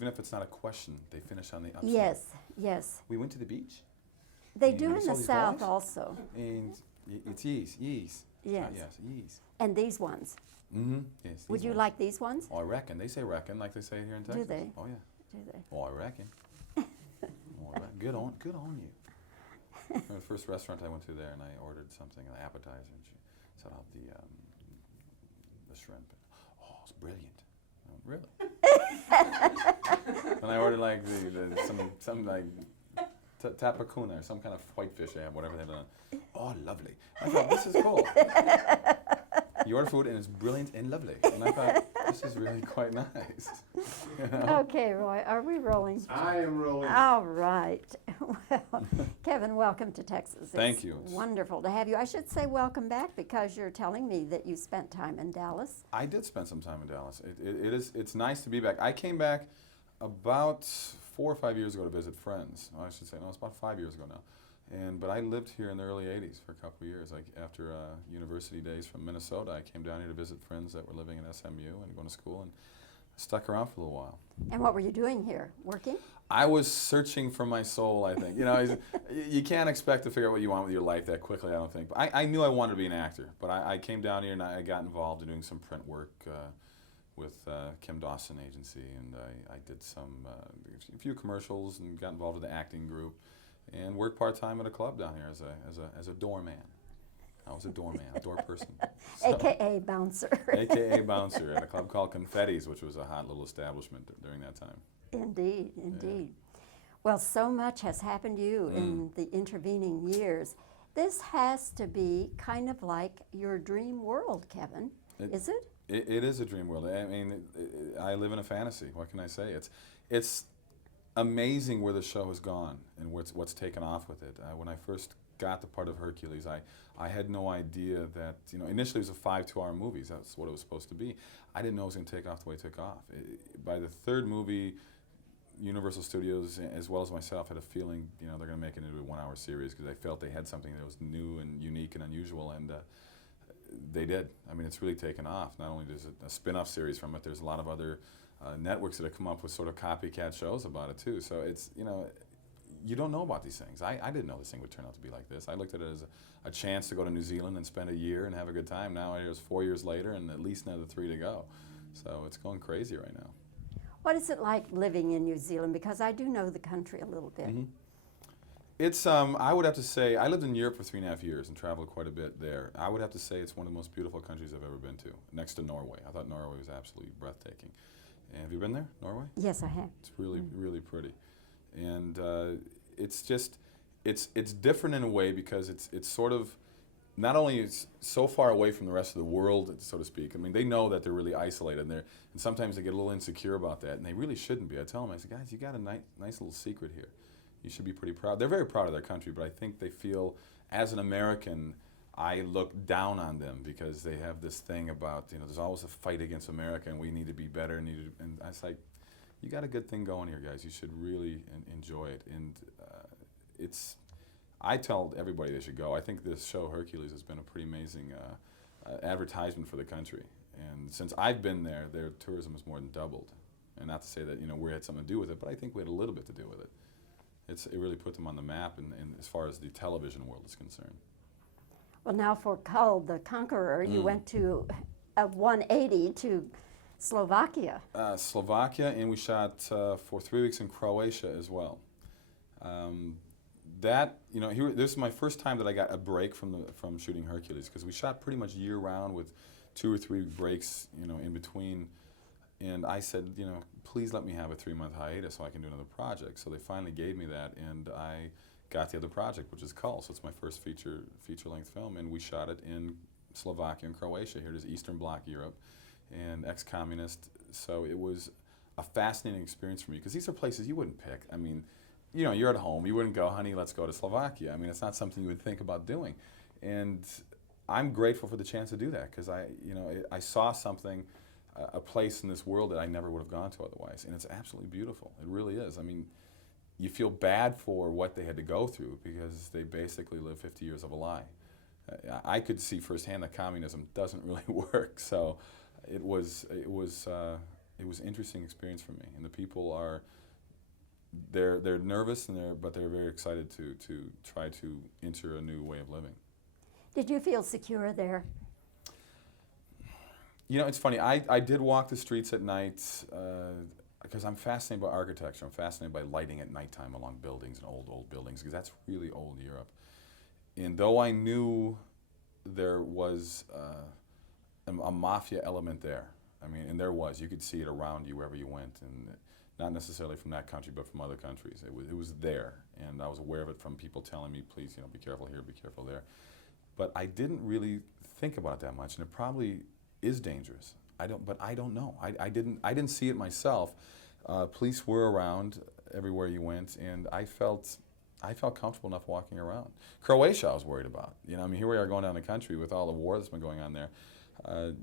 Even if it's not a question, they finish on the upside. Yes, yes. We went to the beach. They And do we in saw the these South boys, also. And it's yeast. Yes. Yes, yeast. And these ones. Mm-hmm. Yes. Would these you ones. like these ones? Oh, I reckon. They say reckon like they say here in Texas. they? Oh, yeah. Do they? Oh, I reckon. Oh, I reckon. Good on you. The first restaurant I went to there, and I ordered something, an appetizer, and she set out the shrimp. Oh, it's brilliant. Really? And I ordered like some like tapacuna or some kind of whitefish they have, whatever they've done. Oh, lovely. I thought, this is cool. You order food and it's brilliant and lovely. And I thought, this is really quite nice. You know? Okay, Roy, are we rolling? I am rolling. All right. Well, Kevin, welcome to Texas. Thank you. It's wonderful to have you. I should say welcome back because you're telling me that you spent time in Dallas. I did spend some time in Dallas. It's nice to be back. I came back about 4 or 5 years ago to visit friends. Oh, I should say, no, it's about 5 years ago now. But I lived here in the early 80s for a couple of years. Like after university days from Minnesota, I came down here to visit friends that were living in SMU and going to school, and stuck around for a little while. And what were you doing here? Working? I was searching for my soul, I think. You know, you can't expect to figure out what you want with your life that quickly, I don't think. But I knew I wanted to be an actor, but I came down here and I got involved in doing some print work with Kim Dawson Agency, and I did a few commercials and got involved with the acting group, and worked part-time at a club down here as a doorman. I was a doorman, a door person. So, AKA bouncer. AKA bouncer at a club called Confetti's, which was a hot little establishment during that time. Indeed, indeed. Well, so much has happened to you in the intervening years. This has to be kind of like your dream world, Kevin. Is it? It is a dream world. I mean, I live in a fantasy. What can I say? It's amazing where the show has gone and what's taken off with it. When I first got the part of Hercules, I had no idea that, you know, initially it was a 5 2-hour movie. That's what it was supposed to be. I didn't know it was going to take off the way it took off. By the third movie, Universal Studios, as well as myself, had a feeling, you know, they're going to make it into a 1-hour series because they felt they had something that was new and unique and unusual, and they did. I mean, it's really taken off. Not only there's a spin-off series from it, there's a lot of other networks that have come up with sort of copycat shows about it too. So it's, you know, you don't know about these things. I didn't know this thing would turn out to be like this. I looked at it as a chance to go to New Zealand and spend a year and have a good time. Now it's 4 years later and at least another 3 to go. So it's going crazy right now. What is it like living in New Zealand? Because I do know the country a little bit. Mm-hmm. It's, I would have to say, I lived in Europe for 3.5 years and traveled quite a bit there. I would have to say it's one of the most beautiful countries I've ever been to, next to Norway. I thought Norway was absolutely breathtaking. And have you been there, Norway? Yes, I have. It's really, really pretty. And it's just, it's different in a way because it's sort of, not only is so far away from the rest of the world, so to speak. I mean, they know that they're really isolated, and sometimes they get a little insecure about that, and they really shouldn't be. I tell them, I say, guys, you got a nice little secret here. You should be pretty proud. They're very proud of their country, but I think they feel, as an American, I look down on them because they have this thing about, you know, there's always a fight against America, and we need to be better. And I was like, you got a good thing going here, guys. You should really enjoy it. And I tell everybody they should go. I think this show, Hercules, has been a pretty amazing advertisement for the country. And since I've been there, their tourism has more than doubled. And not to say that, you know, we had something to do with it, but I think we had a little bit to do with it. It really put them on the map in as far as the television world is concerned. Well, now for Kull, the Conqueror, you went to a 180 to Slovakia. Slovakia, and we shot for 3 weeks in Croatia as well. You know, this is my first time that I got a break from shooting Hercules, because we shot pretty much year-round with 2 or 3 breaks, you know, in between. And I said, you know, please let me have a 3-month hiatus so I can do another project. So they finally gave me that, and I got the other project, which is Kull. So it's my first feature-length film, and we shot it in Slovakia and Croatia. Here it is, Eastern Bloc Europe, and ex-communist. So it was a fascinating experience for me, because these are places you wouldn't pick. I mean, you know, you're at home. You wouldn't go, honey, let's go to Slovakia. I mean, it's not something you would think about doing. And I'm grateful for the chance to do that, because I saw something, a place in this world that I never would have gone to otherwise. And it's absolutely beautiful. It really is. I mean, you feel bad for what they had to go through, because they basically lived 50 years of a lie. I could see firsthand that communism doesn't really work. So it was it was an interesting experience for me. And the people are, they're nervous but they're very excited to try to enter a new way of living. Did you feel secure there? You know, it's funny. I did walk the streets at night because I'm fascinated by architecture. I'm fascinated by lighting at nighttime along buildings and old buildings, because that's really old Europe. And though I knew there was a mafia element there, I mean, and there was, you could see it around you wherever you went, and not necessarily from that country, but from other countries. It was there, and I was aware of it from people telling me, please, be careful here, be careful there. But I didn't really think about it that much, and it probably is dangerous. But I don't know. I didn't see it myself. Police were around everywhere you went, and I felt comfortable enough walking around. Croatia, I was worried about. Here we are going down the country with all the war that's been going on there.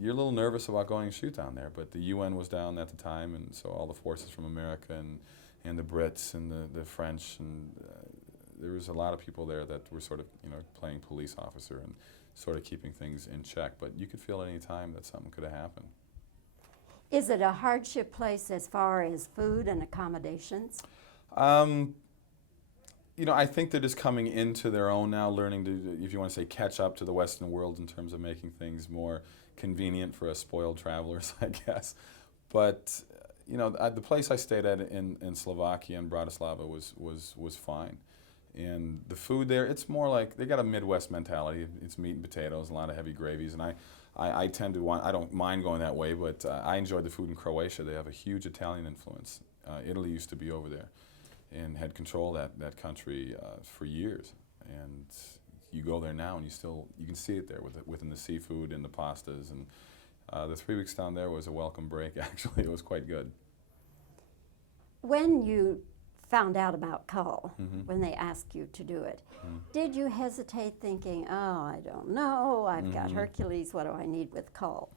You're a little nervous about going and shoot down there, but the UN was down at the time, and so all the forces from America and the Brits and the French, and there was a lot of people there that were sort of playing police officer and sort of keeping things in check. But you could feel at any time that something could have happened. Is it a hardship place as far as food and accommodations? I think they're just coming into their own now, learning to, if you want to say, catch up to the Western world in terms of making things more convenient for us spoiled travelers, I guess. But the place I stayed at in Slovakia and Bratislava was fine. And the food there, it's more like, they got a Midwest mentality. It's meat and potatoes, a lot of heavy gravies, and I tend to I don't mind going that way, but I enjoyed the food in Croatia. They have a huge Italian influence. Italy used to be over there and had control of that country for years. And you go there now and you can see it there within the seafood and the pastas. And the 3 weeks down there was a welcome break, actually. It was quite good. When you found out about Kull, Mm-hmm. when they asked you to do it, did you hesitate thinking, oh, I don't know, I've got Hercules, what do I need with Kull?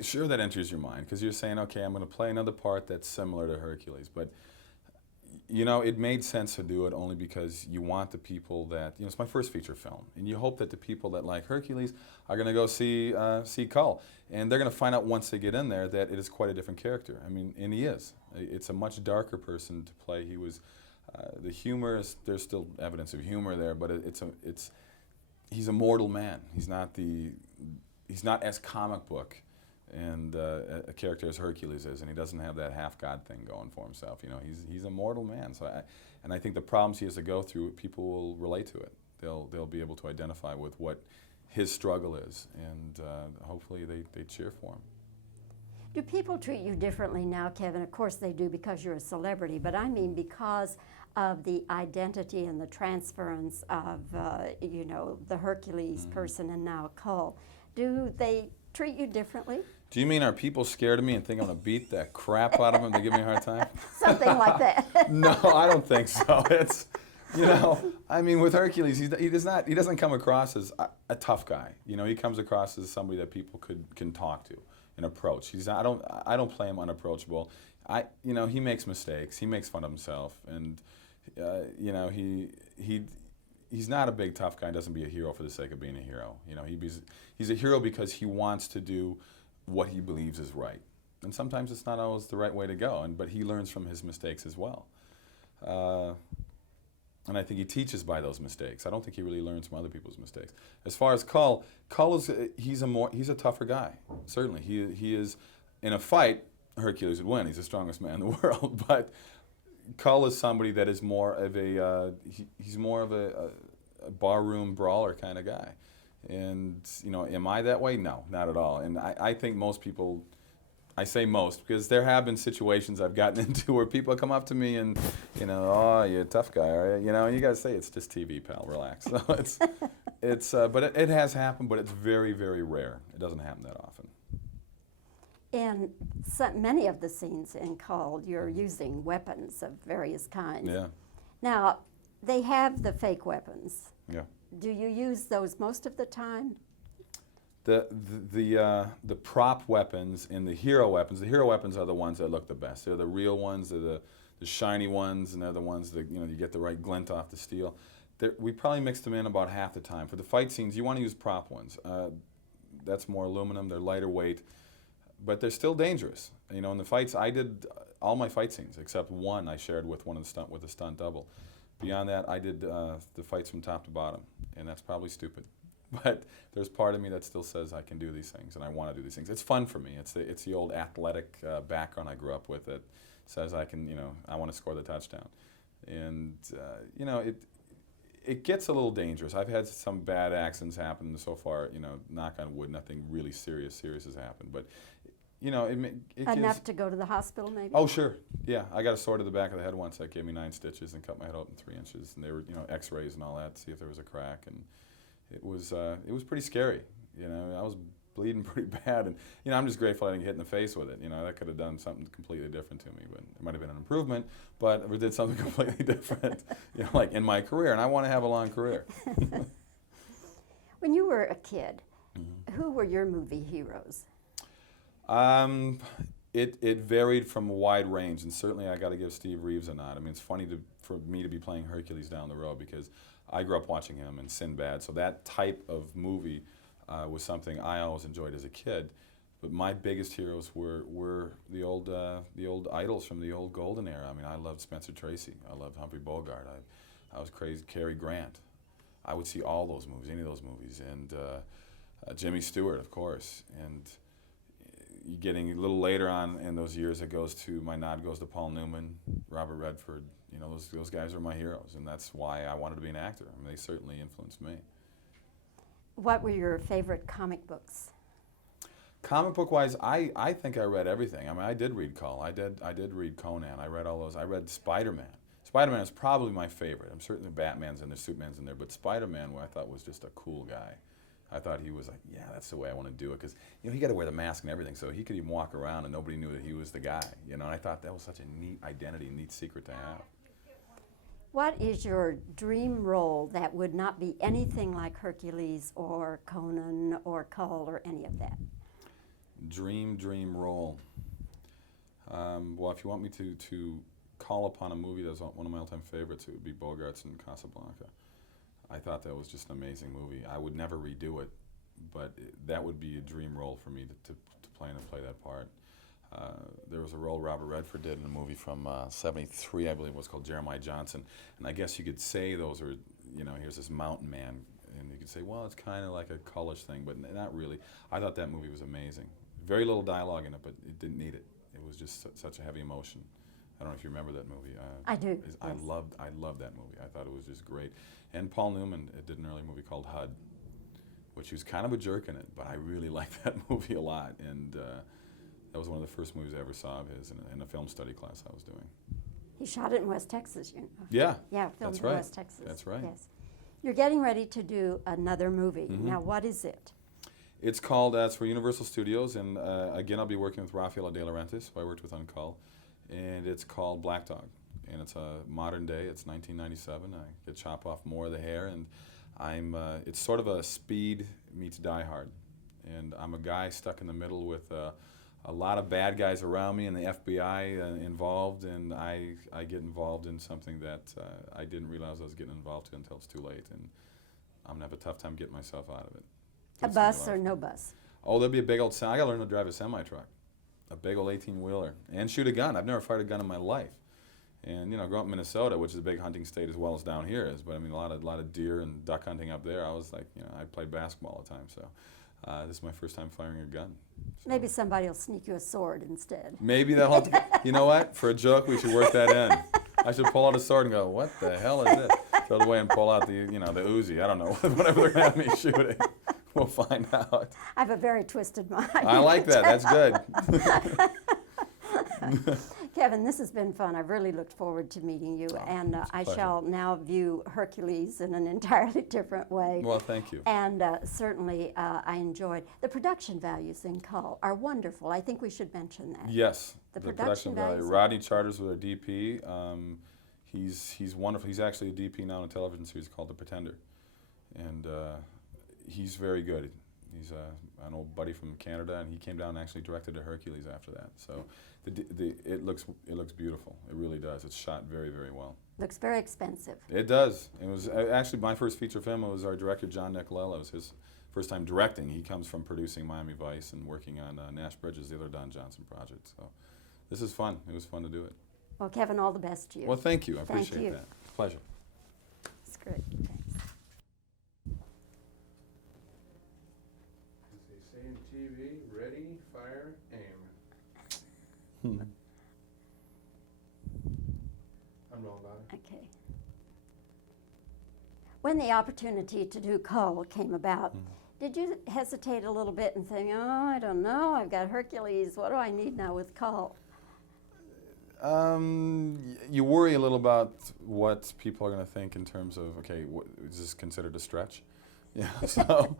Sure, that enters your mind, because you're saying, okay, I'm going to play another part that's similar to Hercules. But, it made sense to do it only because you want the people that, it's my first feature film, and you hope that the people that like Hercules are going to go see Kull. And they're going to find out once they get in there that it is quite a different character. I mean, and he is. It's a much darker person to play. He was, the humor is, there's still evidence of humor there, but he's a mortal man. He's not as comic book and a character as Hercules is, and he doesn't have that half-god thing going for himself. He's a mortal man. So I think the problems he has to go through, people will relate to it. They'll be able to identify with what his struggle is, and hopefully they cheer for him. Do people treat you differently now, Kevin? Of course they do, because you're a celebrity, but I mean because of the identity and the transference of, the Hercules person and now Kull. Do they treat you differently? Do you mean, are people scared of me and think I'm going to beat the crap out of them? They give me a hard time? Something like that. No, I don't think so. It's, with Hercules, he doesn't come across as a tough guy. He comes across as somebody that people can talk to and approach. I don't play him unapproachable. He makes mistakes. He makes fun of himself, and he's not a big tough guy. Doesn't be a hero for the sake of being a hero. He's a hero because he wants to do what he believes is right, and sometimes it's not always the right way to go. But he learns from his mistakes as well. And I think he teaches by those mistakes. I don't think he really learns from other people's mistakes. As far as Kull is he's a tougher guy. Certainly, he is. In a fight, Hercules would win. He's the strongest man in the world. But Kull is somebody that is more of he's more of a barroom brawler kind of guy. And am I that way? No, not at all. And I think most people. I say most because there have been situations I've gotten into where people come up to me and, oh, you're a tough guy, are you? And you got to say, it's just TV, pal, relax. So but it has happened, but it's very, very rare. It doesn't happen that often. In many of the scenes in Kull, you're using weapons of various kinds. Yeah. Now, they have the fake weapons. Yeah. Do you use those most of the time? The prop weapons and the hero weapons are the ones that look the best. They're the real ones, they're the shiny ones, and they're the ones that you get the right glint off the steel. We probably mix them in about half the time. For the fight scenes, you want to use prop ones. That's more aluminum, they're lighter weight, but they're still dangerous. You know, in the fights, I did all my fight scenes except one I shared with one of the stunt double. Beyond that, I did the fights from top to bottom, and that's probably stupid. But there's part of me that still says I can do these things, and I want to do these things. It's fun for me. It's the old athletic background I grew up with that says I can, you know, I want to score the touchdown. And, you know, it gets a little dangerous. I've had some bad accidents happen so far, you know, knock on wood, nothing really serious has happened. But, you know, it Enough to go to the hospital, maybe? Oh, sure. Yeah, I got a sword to the back of the head once that gave me 9 stitches and cut my head open 3 inches. And they were, you know, x-rays and all that to see if there was a crack. And it was pretty scary. You know, I was bleeding pretty bad. And, you know, I'm just grateful I didn't get hit in the face with it. You know, that could have done something completely different to me. But it might have been an improvement, but it did something completely different, you know, like in my career. And I want to have a long career. When you were a kid, who were your movie heroes? It varied from a wide range, and certainly I got to give Steve Reeves a nod. I mean, it's funny for me to be playing Hercules down the road because I grew up watching him and Sinbad, so that type of movie was something I always enjoyed as a kid. But my biggest heroes were the old idols from the old golden era. I mean, I loved Spencer Tracy. I loved Humphrey Bogart. I was crazy Cary Grant. I would see all those movies, any of those movies, and Jimmy Stewart, of course. And getting a little later on in those years, my nod goes to Paul Newman, Robert Redford. You know, those guys are my heroes, and that's why I wanted to be an actor. I mean, they certainly influenced me. What were your favorite comic books? Comic book wise, I think I read everything. I mean, I did read Kull. I did read Conan. I read all those. I read Spider-Man. Spider-Man is probably my favorite. I'm certainly Batman's in there, Superman's in there, but Spider-Man, I thought was just a cool guy. I thought he was like, yeah, that's the way I want to do it, because you know he got to wear the mask and everything, so he could even walk around and nobody knew that he was the guy. You know, and I thought that was such a neat identity, neat secret to have. What is your dream role that would not be anything like Hercules or Conan or Kull or any of that? Dream role. Well, if you want me to call upon a movie that's one of my all-time favorites, it would be Bogart's in Casablanca. I thought that was just an amazing movie. I would never redo it, but that would be a dream role for me to play that part. There was a role Robert Redford did in a movie from '73, I believe it was, called Jeremiah Johnson. And I guess you could say those are, you know, here's this mountain man. And you could say, well, it's kind of like a Kullish thing, but not really. I thought that movie was amazing. Very little dialogue in it, but it didn't need it. It was just such a heavy emotion. I don't know if you remember that movie. I do. I loved that movie. I thought it was just great. And Paul Newman did an early movie called HUD, which he was kind of a jerk in it, but I really liked that movie a lot. And that was one of the first movies I ever saw of his in a film study class I was doing. He shot it in West Texas, you know. Yeah. Yeah, filmed in West Texas. That's right. Yes. You're getting ready to do another movie. Now, what is it? It's called, it's for Universal Studios, and again, I'll be working with Rafaela De Laurentiis, who I worked with on Kull, and it's called Black Dog. And it's a modern day, it's 1997. I could chop off more of the hair, and it's sort of a Speed meets Die Hard. And I'm a guy stuck in the middle with a lot of bad guys around me and the FBI involved, and I get involved in something that I didn't realize I was getting involved in until it's too late, and I'm gonna have a tough time getting myself out of it. A bus or no bus? Oh, there'll be a big old, I gotta learn to drive a semi-truck, a big old 18-wheeler, and shoot a gun. I've never fired a gun in my life. And you know, growing up in Minnesota, which is a big hunting state as well as down here is, but I mean a lot of deer and duck hunting up there. I was like, you know, I played basketball all the time, so this is my first time firing a gun. So. Maybe somebody will sneak you a sword instead. Maybe that'll have to, you know what? For a joke, we should work that in. I should pull out a sword and go, what the hell is this? Throw it away and pull out the Uzi. I don't know, whatever they're gonna have me shooting. We'll find out. I have a very twisted mind. I like that. That's good. Kevin, this has been fun. I've really looked forward to meeting you, and I shall now view Hercules in an entirely different way. Well, thank you. And certainly I enjoyed. The production values in Kull are wonderful. I think we should mention that. Yes, the production value. Rodney Charters was our DP. He's wonderful. He's actually a DP now in a television series called The Pretender, and he's very good. He's an old buddy from Canada, and he came down and actually directed a Hercules after that. So it looks beautiful. It really does. It's shot very, very well. Looks very expensive. It does. It was actually my first feature film. It was our director John Nicolello's, his first time directing. He comes from producing Miami Vice and working on Nash Bridges, the other Don Johnson project. So this is fun. It was fun to do it. Well, Kevin, all the best to you. Well, thank you. I Thank appreciate you. that. Pleasure. It's great. Thanks. As they say in TV, ready, fire, aim. I'm wrong about it. Okay. When the opportunity to do Kull came about, did you hesitate a little bit and think, oh, I don't know, I've got Hercules, what do I need now with Kull? You worry a little about what people are going to think in terms of, okay, is this considered a stretch? Yeah. So,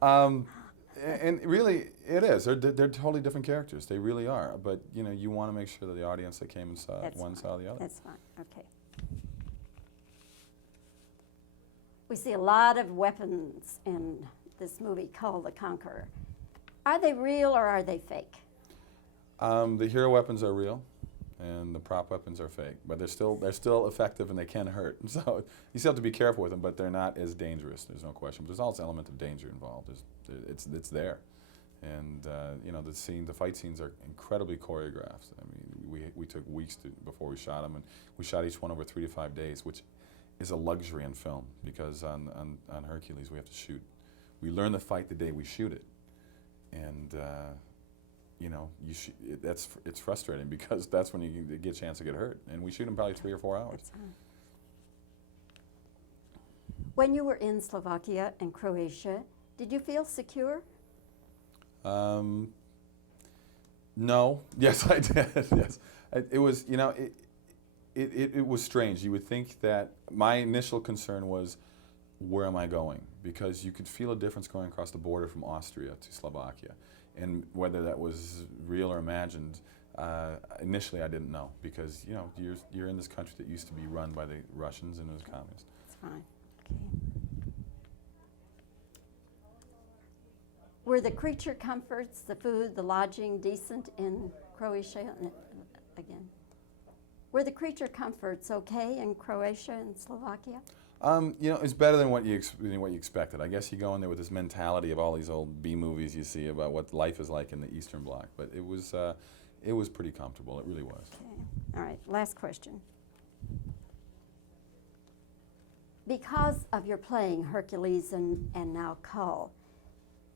and really, it is. They're totally different characters. They really are. But you know, you want to make sure that the audience that came and saw it, one saw the other. That's fine. Okay. We see a lot of weapons in this movie called The Conqueror. Are they real or are they fake? The hero weapons are real, and the prop weapons are fake. But they're still effective and they can hurt. So you still have to be careful with them. But they're not as dangerous. There's no question. But there's also an element of danger involved. It's there, and you know, the fight scenes are incredibly choreographed. I mean, we took weeks before we shot them, and we shot each one over 3 to 5 days, which is a luxury in film, because on Hercules we have to shoot. We learn the fight the day we shoot it, and you know, it's frustrating because that's when you get a chance to get hurt, and we shoot them probably 3 or 4 hours. That's fine. When you were in Slovakia and Croatia, did you feel secure? No. Yes, I did. Yes, it was. You know, it was strange. You would think that my initial concern was, where am I going? Because you could feel a difference going across the border from Austria to Slovakia, and whether that was real or imagined. Initially, I didn't know, because you know, you're in this country that used to be run by the Russians and it was communist. That's fine. Okay. Were the creature comforts, the food, the lodging decent in Croatia? Again, were the creature comforts okay in Croatia and Slovakia? You know, it's better than what you expected. I guess you go in there with this mentality of all these old B movies you see about what life is like in the Eastern Bloc, but it was pretty comfortable. It really was. Okay. All right. Last question. Because of your playing Hercules and now Kull,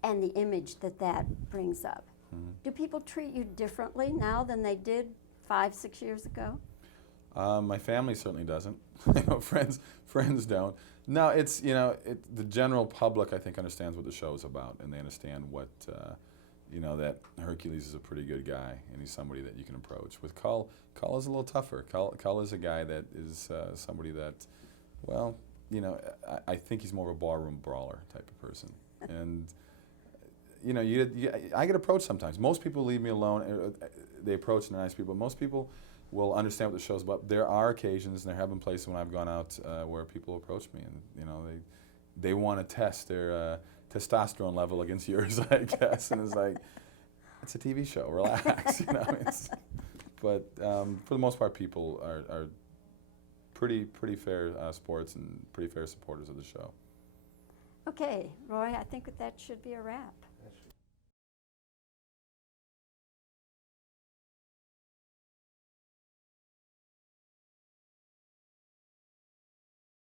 and the image that brings up, do people treat you differently now than they did 5, 6 years ago? My family certainly doesn't. You know, friends don't. No, it's, you know, the general public, I think, understands what the show is about, and they understand what, you know, that Hercules is a pretty good guy, and he's somebody that you can approach. With Kull is a little tougher. Kull is a guy that is somebody that, well, you know, I think he's more of a barroom brawler type of person, and you know, I get approached sometimes. Most people leave me alone. They approach and they're nice people. Most people will understand what the show's about. There are occasions, and there have been places when I've gone out where people approach me, and you know, they want to test their testosterone level against yours, I guess. And it's like, it's a TV show. Relax, you know. But for the most part, people are pretty fair sports and pretty fair supporters of the show. Okay, Roy, I think that should be a wrap.